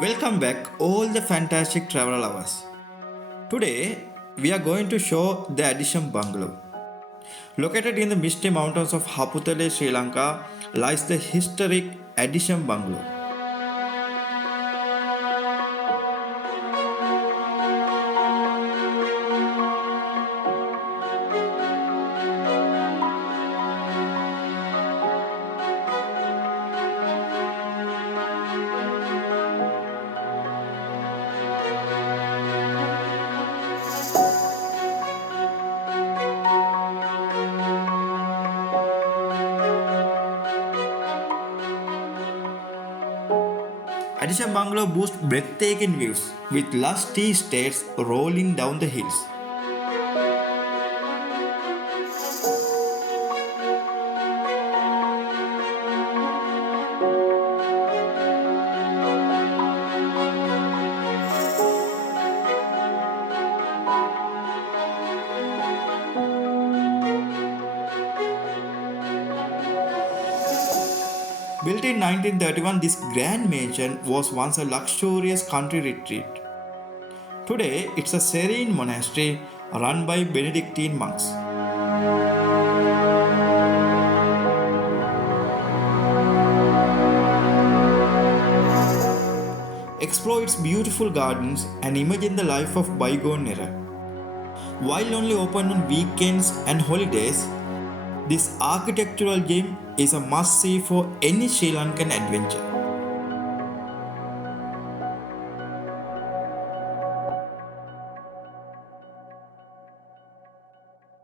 Welcome back, all the fantastic travel lovers. Today, we are going to show the Adisham Bungalow. Located in the misty mountains of Haputale, Sri Lanka, lies the historic Adisham Bungalow. Adisham Bungalow boasts breathtaking views with lush tea estates rolling down the hills. Built in 1931, this grand mansion was once a luxurious country retreat. Today, it's a serene monastery run by Benedictine monks. Explore its beautiful gardens and imagine the life of bygone era. While only open on weekends and holidays, this architectural gem is a must-see for any Sri Lankan adventure.